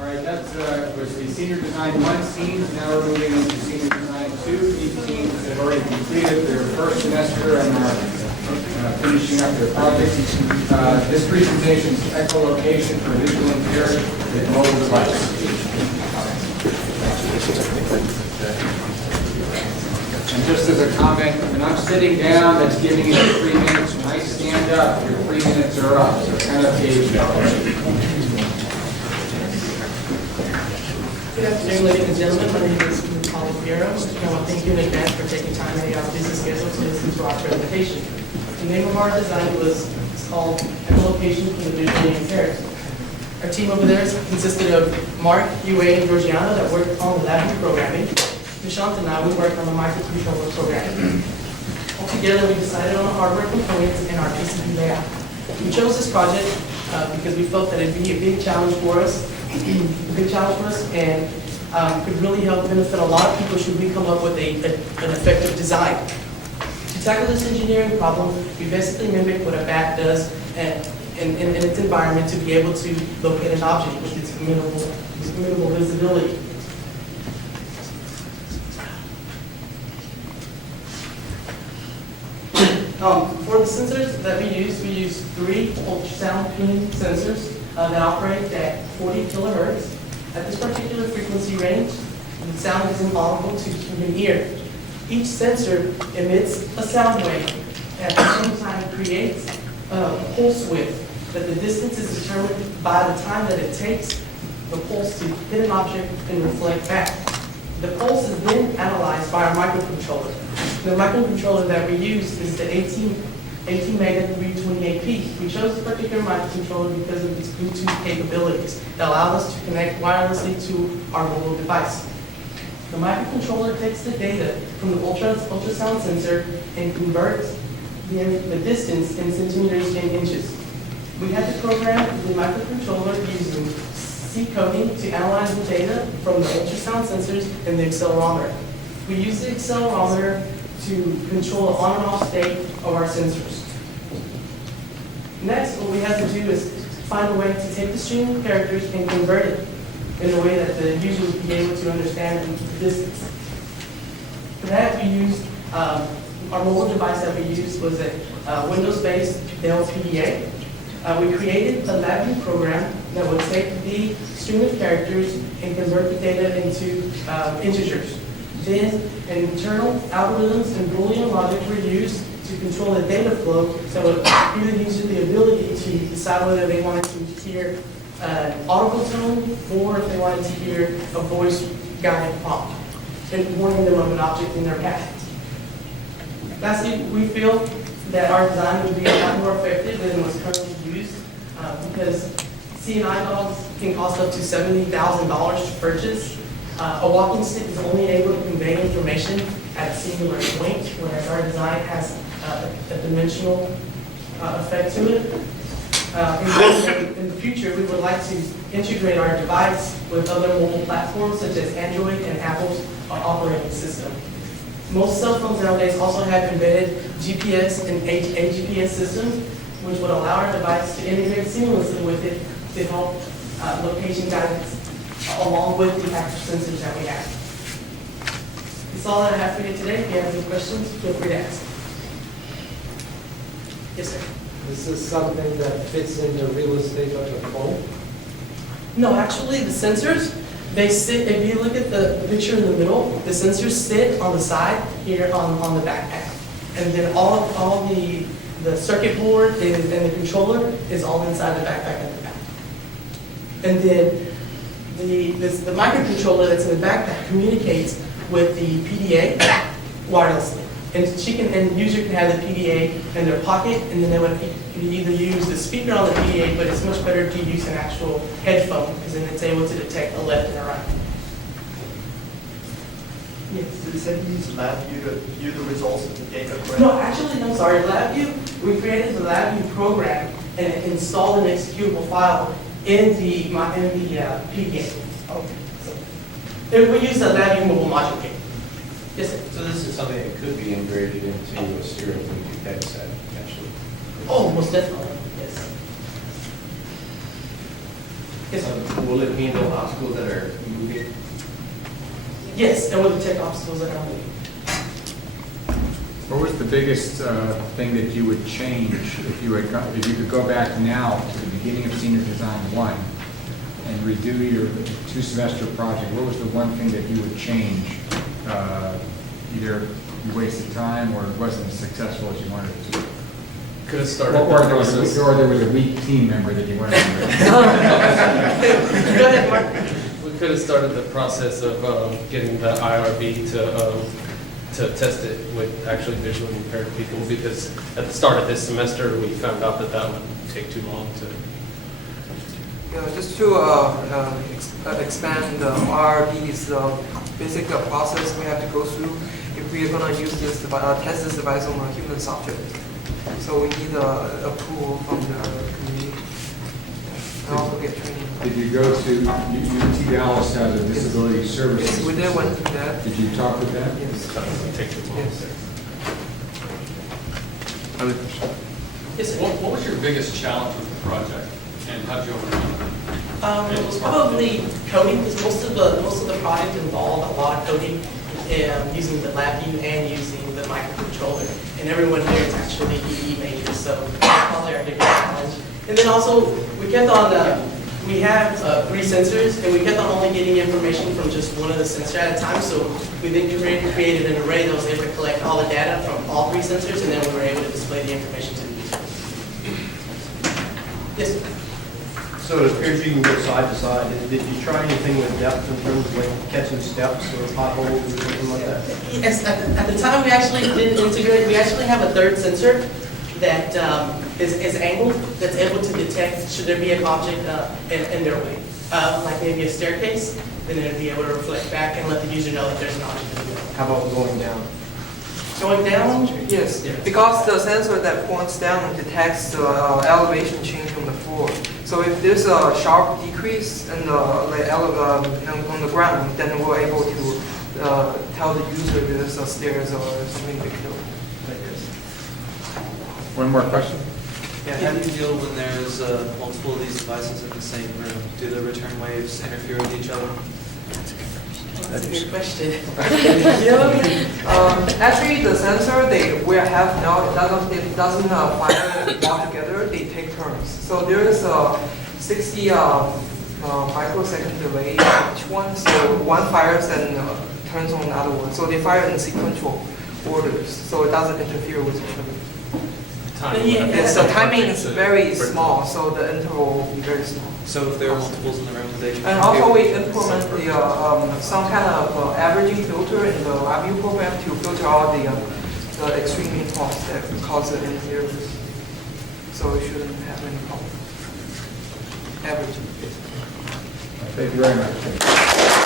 All right, that was the senior design 1 scenes. Now we're moving into senior design 2. These teams have already completed their first semester and are finishing up their projects. This presentation is echolocation for visually impaired with mobile device. And just as a comment, when I'm sitting down, that's giving you 3 minutes. When I stand up, your 3 minutes are up. So kind of gauge that. Good afternoon, ladies and gentlemen. My name is Paul Piero. I want to thank you in advance for taking time out of your busy schedule to listen to our presentation. The name of our design was called Echolocation for the Visually Impaired. Our team over there consisted of Mark, UA, and Georgiana that worked on the lab programming. Nishant and I, we worked on the microcontroller programming. Altogether, we decided on the hardware components and our PCB layout. We chose this project because we felt that it'd be a big challenge for us, and could really help benefit a lot of people should we come up with an effective design. To tackle this engineering problem, we basically mimic what a bat does in its environment to be able to locate an object with its minimal visibility. For the sensors that we use 3 ultrasound ping sensors that operate at 40 kilohertz. At this particular frequency range, the sound is inaudible to human ear. Each sensor emits a sound wave and at the same time creates a pulse width that the distance is determined by the time that it takes the pulse to hit an object and reflect back. The pulse is then analyzed by our microcontroller. The microcontroller that we use is the 18 Mega 328P. We chose this particular microcontroller because of its Bluetooth capabilities that allow us to connect wirelessly to our mobile device. The microcontroller takes the data from the ultrasound sensor and converts the distance in centimeters and inches. We had to program the microcontroller using C coding to analyze the data from the ultrasound sensors and the accelerometer. We use the accelerometer to control the on and off state of our sensors. Next, what we had to do is find a way to take the stream of characters and convert it in a way that the user would be able to understand the distance. For that, we used, our mobile device that we used was a Windows-based Dell PDA. We created a LabVIEW program that would take the stream of characters and convert the data into integers. Then internal algorithms and Boolean logic were used to control the data flow that would give the user the ability to decide whether they wanted to hear an audible tone or if they wanted to hear a voice-guided prompt and warning them of an object in their path. Lastly, we feel that our design would be a lot more effective than what's currently used because C&I dogs can cost up to $70,000 to purchase. A walking stick is only able to convey information at a singular point, whereas our design has a dimensional effect to it. In the future, we would like to integrate our device with other mobile platforms such as Android and Apple's operating system. Most cell phones nowadays also have embedded GPS and AGPS systems, which would allow our device to integrate seamlessly with it to help location guidance along with the active sensors that we have. That's all that I have for you today. If you have any questions, feel free to ask. Yes, sir. This is something that fits in the real estate of the phone? No, actually the sensors, they sit, if you look at the picture in the middle, the sensors sit on the side here on the backpack. And then all the circuit board and the controller is all inside the backpack at the back. And then the microcontroller that's in the backpack communicates with the PDA wirelessly. And the user can have the PDA in their pocket, and then they would either use the speaker on the PDA, but it's much better to use an actual headphone because then it's able to detect a left and a right. Yes. So you said you use LabVIEW to view the results of the data, correct? No, actually, I'm sorry. LabVIEW, we created the LabVIEW program and installed an executable file in the PDA. Okay. So we use the LabVIEW mobile module kit. Yes, sir. So this is something that could be integrated into a steering Bluetooth headset, potentially. Oh, most definitely. Yes. Yes, sir. Will it handle obstacles that are moving? Yes, and we'll detect obstacles that are moving. What was the biggest thing that you would change if you could go back now to the beginning of senior design 1 and redo your 2-semester project? What was the one thing that you would change? Either you wasted time or it wasn't as successful as you wanted it to? Could have started Or the there process. was a weak team member that you wanted to. Go ahead, Mark. We could have started the process of getting the IRB to test it with actually visually impaired people, because at the start of this semester, we found out that would take too long to. Yeah, just to expand the RRB's basic process we have to go through if we are going to use this test this device on a human subject. So we need approval from the community and also get training. Did you go to UTDallas has a disability services? Yes, we did went through that. Did you talk with them? Yes. Take too long. Yes. Yes, sir. What was your biggest challenge with the project, and how did you overcome it? It was probably coding, because most of the project involved a lot of coding, using the LabVIEW and using the microcontroller. And everyone here is actually EE majors, so that's probably our biggest challenge. And then also, we kept on, we have 3 sensors, and we kept on only getting information from just one of the sensors at a time. So we then created an array that was able to collect all the data from all 3 sensors, and then we were able to display the information to the user. Yes, sir. So it appears you can go side to side. Did you try anything with depth in terms of like catching steps or potholes or something like that? Yes, at the time we actually didn't integrate, we actually have a 3rd sensor that is angled, that's able to detect should there be an object in their way. Like maybe a staircase, then it would be able to reflect back and let the user know that there's an object in the way. How about going down? Going down, Yes, because the sensor that points down detects the elevation change on the floor. So if there's a sharp decrease in the on the ground, then we're able to tell the user there's a stairs or something big like this. One more question? Yeah, how do you deal when there's multiple of these devices in the same room? Do the return waves interfere with each other? that's a good question. Actually, the sensor we have now it doesn't fire all together. They take turns. So there is a 60 microsecond delay each one. So one fires and turns on the other one. So they fire in sequential orders. So it doesn't interfere with each other. Yes, the timing is very small, so the interval will be very small. So if there are multiples in the room, they can. And also we implement the some kind of averaging filter in the LabVIEW program to filter out the extreme impulse that cause the interference. So we shouldn't have any problem. Averaging. Thank you very much.